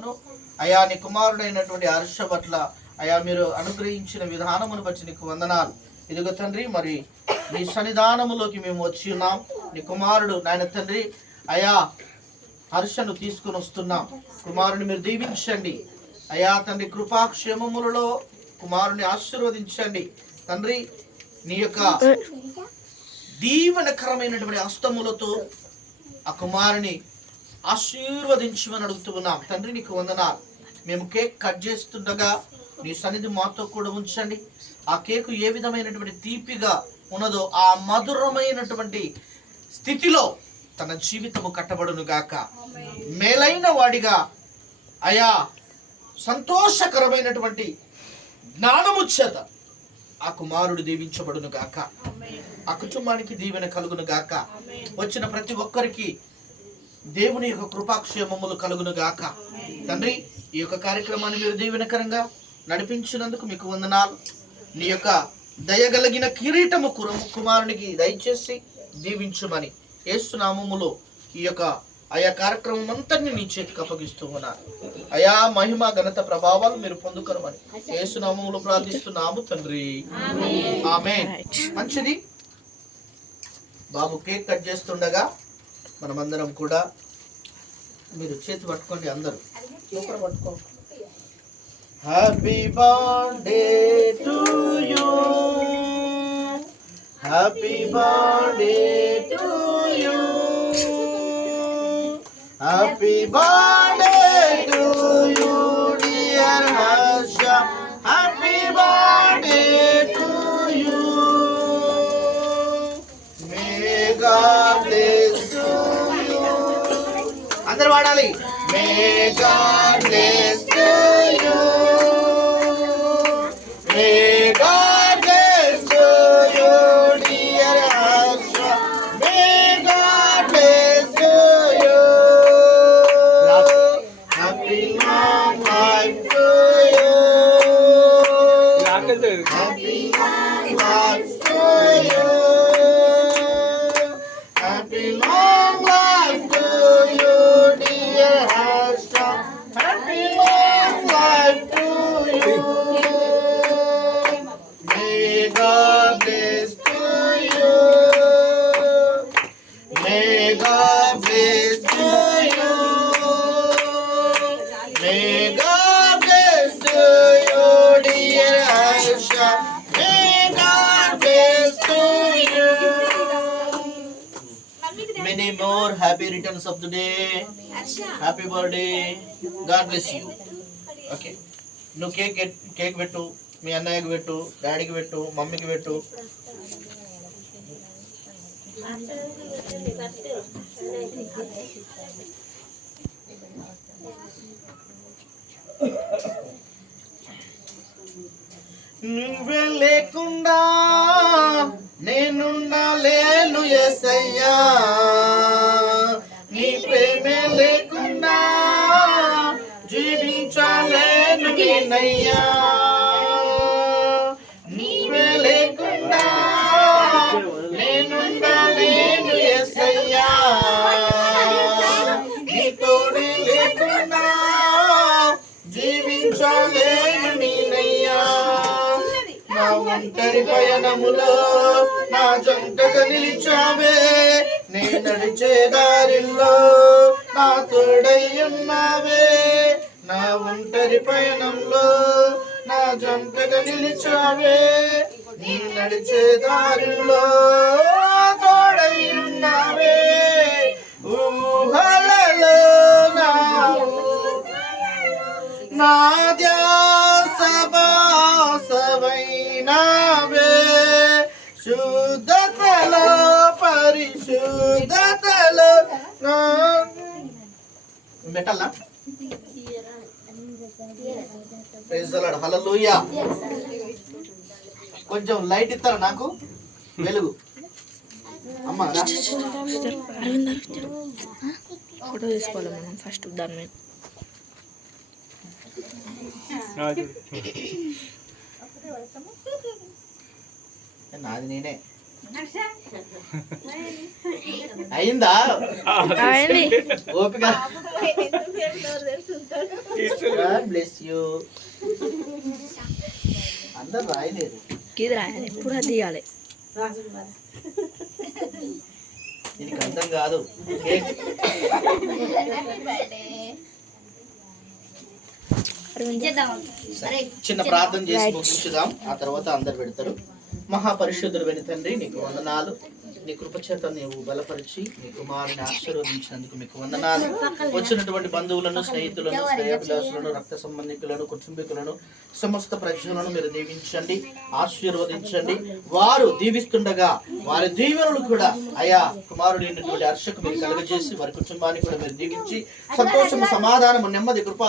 కొరకును అయా నీ కుమారుడైనటువంటి హర్ష పట్ల అయా మీరు అనుగ్రహించిన విధానమును బట్టి నీకు వందనాలు. ఇదిగో తండ్రి, మరి నీ సన్నిధానములోకి మేము వచ్చి ఉన్నాం. నీ కుమారుడు నాయన తండ్రి అయా హర్షను తీసుకుని వస్తున్నాం. కుమారుని మీరు దీవించండి అయా తండ్రి. కృపాక్షేమములలో కుమారుని ఆశీర్వదించండి తండ్రి. నీ యొక్క దీవెనకరమైనటువంటి హస్తములతో ఆ కుమారుని ఆశీర్వదించమని అడుగుతూ ఉన్నాం తండ్రి. నీకు వందనాలు. మేము కేక్ కట్ చేస్తుండగా నీ సన్నిధి మాతో కూడా ఉంచండి. ఆ కేకు ఏ విధమైనటువంటి తీపిగా ఉన్నదో ఆ మధురమైనటువంటి స్థితిలో తన జీవితము కట్టబడును గాక. మేలైన వాడిగా అయా సంతోషకరమైనటువంటి జ్ఞానము చేత ఆ కుమారుడు దీవించబడును గాక. ఆ కుటుంబానికి దీవెన కలుగును గాక. వచ్చిన ప్రతి ఒక్కరికి దేవుని యొక్క కృపాక్షేమములు కలుగును గాక. తండ్రి, ఈ యొక్క కార్యక్రమాన్ని మీరు దీవెనకరంగా నడిపించినందుకు మీకు వందనాలు. నీ యొక్క దయగలిగిన కిరీటము కుమారునికి దయచేసి దీవించుమని యేసు నామములో ఈ యొక్క ఆయా కార్యక్రమం అంతటిని నీ చేతికి అప్పగిస్తూ ఉన్నారు. అయా మహిమ ఘనత ప్రభావాలు మీరు పొందుకొనమని యేసు నామములో ప్రార్థిస్తున్నాము తండ్రి, ఆమేన్. మంచిది. బాబు కేక్ కట్ చేస్తుండగా మనమందరం కూడా మీరు చేతి పట్టుకోండి. అందరూ సూపర్ పట్టుకో. Happy birthday to you, happy birthday to you, happy birthday to you dear Harsha, happy birthday to you, may God bless you. అందరూ వాడాలి. May God bless you, may God bless you dear Harsha, may God bless you, happy long life to you, happy long life to you, happy long life to you dear Harsha, happy long life to you, may God bless to you, may God bless you, may God bless you dear Harsha, may God bless you. Many more happy returns of the day. Happy birthday. God bless you. Okay. నువ్వు cake పెట్టు, మీ అన్నయ్యకి పెట్టు, డాడీకి పెట్టు, మమ్మీకి పెట్టు. నువ్వే లేకుండా నేనుండలేను యేసయ్యా, నీ ప్రేమే లేకుండా జీవించలేను నేనయ్యా, నీవే లేకుండా నేనుండలేను యేసయ్యా, నీ తోడే లేకుండా జీవించలేను నేనయ్యా. నా ఒంటరి పయనములో నా జంటగా నిలిచావే, నే నడిచే దారిలో నా తోడై ఉన్నావే. నా ఒంటరి పయనంలో నా జంటగా నిలిచావే, నీ నడిచే దారిలో తోడై ఉన్నావే. ఊహలలో నా ధ్యాస బాసవైనావే, శుద్ధతలో పరిశుద్ధతలో నా మెటల్లా. ప్రైజ్ ది లార్డ్, హల్లెలూయా. కొంచెం లైట్ ఇస్తారా నాకు, వెలుగు. అమ్మా ఫోటో తీసుకోవాలి మనం ఫస్ట్ దాని మీద. నాది నేనే అయిందా అయింది. ఓపిక బ్లెస్ యూ. అందరు రాయలేదు. ఇది రాయాలి, ఎప్పుడు అది తీయాలి. ఇది అర్థం కాదు. కేక్ చిన్న ప్రార్థన చేసి ముగించుదాం, ఆ తర్వాత అందరు పెడతారు. మహాపరిశుద్ధుడైన తండ్రి, నీకు వందనాలు. నీ కృపచేత నీవు బలపరిచి నీ కుమారుని ఆశీర్వదించినందుకు మీకు వందనాలు. వచ్చినటువంటి బంధువులను, స్నేహితులను, శ్రేయాభిలాషులను, రక్త సంబంధికులను, కుటుంబీకులను, సమస్త ప్రజలను మీరు దీవించండి, ఆశీర్వదించండి. వారు దీవిస్తుండగా వారి దీవెనలు కూడా అయా కుమారుడు అయినటువంటి హర్షకు మీరు కలుగజేసి వారి కుటుంబాన్ని కూడా మీరు దీవించి సంతోషము, సమాధానము, నెమ్మది, కృప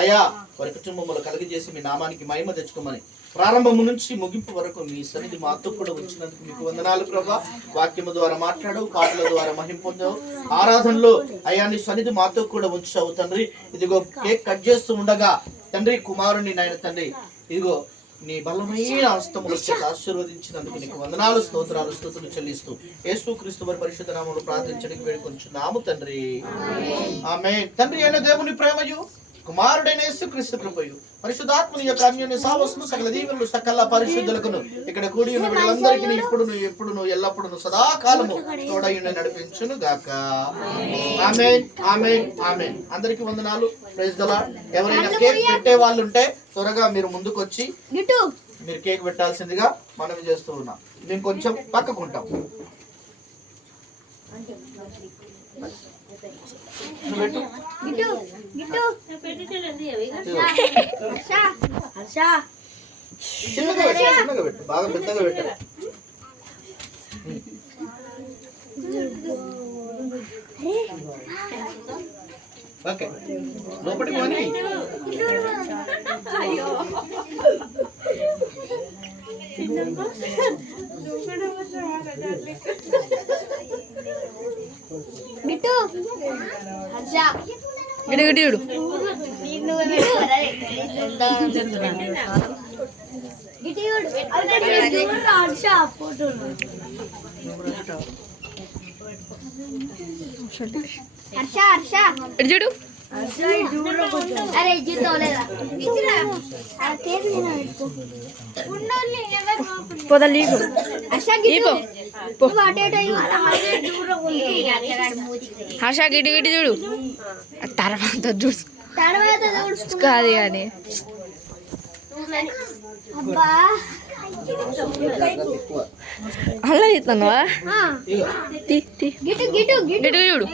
అయా వారి కుటుంబములు కలుగజేసి మీ నామానికి మహిమ తెచ్చుకోమని ప్రారంభము నుంచి ముగింపు వరకు మీ సన్నిధి మాతో కూడా ఉంచినందుకు మీకు వందనాలు ప్రభా. వాక్యము ద్వారా మాట్లాడవు, పాటల ద్వారా మహిమ పొందావు, ఆరాధనలో అయా నీ సన్నిధి మాతో కూడా ఉంచావు తండ్రి. ఇదిగో కేక్ కట్ చేస్తూ ఉండగా తండ్రి కుమారుని నాయన తండ్రి ఇదిగో నీ బలమైన హస్తములు ఆశీర్వదించినందుకు నీకు వందనాలు, స్తోత్రాలు, స్తుతులు చెల్లిస్తూ యేసుక్రీస్తు వారి పరిశుద్ధ నామములో ప్రార్థించడానికి వేడుకొంచున్నాము తండ్రి. ఆమేన్. తండ్రి అయిన దేవుని ప్రేమయు, కుమారుడైన యేసుక్రీస్తు కృపయు, పరిశుద్ధాత్మని యొక్క అన్యోన్య సహవాసము, సకల దీవెనలు సకల పరిశుద్ధులకును ఇక్కడ కూడి ఉన్న వీళ్ళందరికీ ఇప్పుడును ఎప్పుడును ఎల్లప్పుడును సదాకాలము తోడయుండి నడిపించును గాక. ఆమేన్, ఆమేన్, ఆమేన్. అందరికీ వందనాలు. Praise the lord. ఎవరైనా కేక్ పెట్టే వాళ్ళు ఉంటే త్వరగా మీరు ముందుకు వచ్చి మీరు కేక్ పెట్టాల్సిందిగా మనవి చేస్తూ ఉన్నాం. మేము కొంచెం పక్కకుంటాం. చిన్నగా పెట్టు, బాగా పెద్దగా పెట్టారు. ఓకే, లోపలికి పోనీ. గిడి గిడి చూడు. ఇటు చూడు. పోదల్ హర్ష గిటి గిటి చూడు. తర్వాత చూడు కాదు కానీ అలా ఇస్తాను చూడు.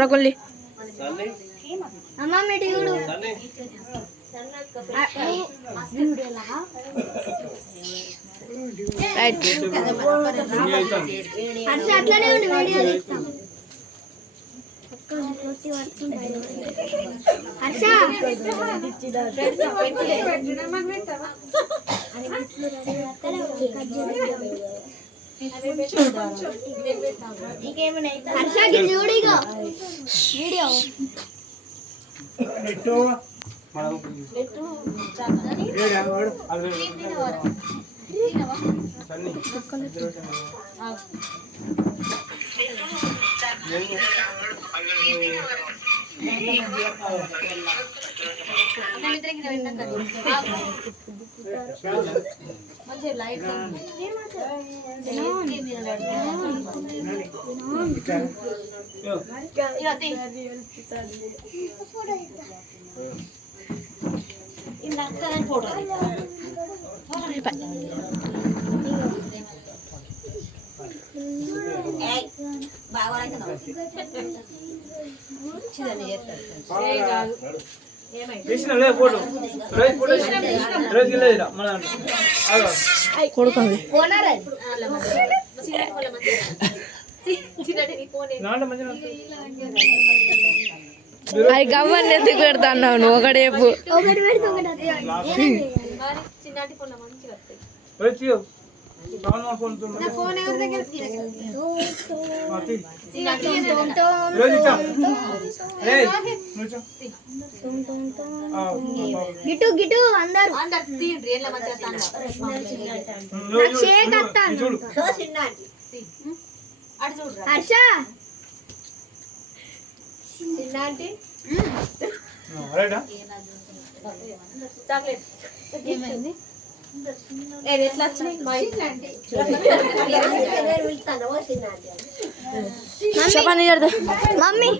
రకొల్లి అమ్మ మెటి చూడు. రైట్ హర్ష అట్లనే ఉండి వీడియో తీస్తాం. హర్ష హర్ష చూడు ఇగో వీడియో. కొడుకోండి అది గవ్వని ఎందుకు పెడతా అన్నావు నువ్వు? ఒకటేపు గిటు గిటు అందరు నాకు షేక్ వస్తాను. హర్ష చెప్పండి మమ్మీ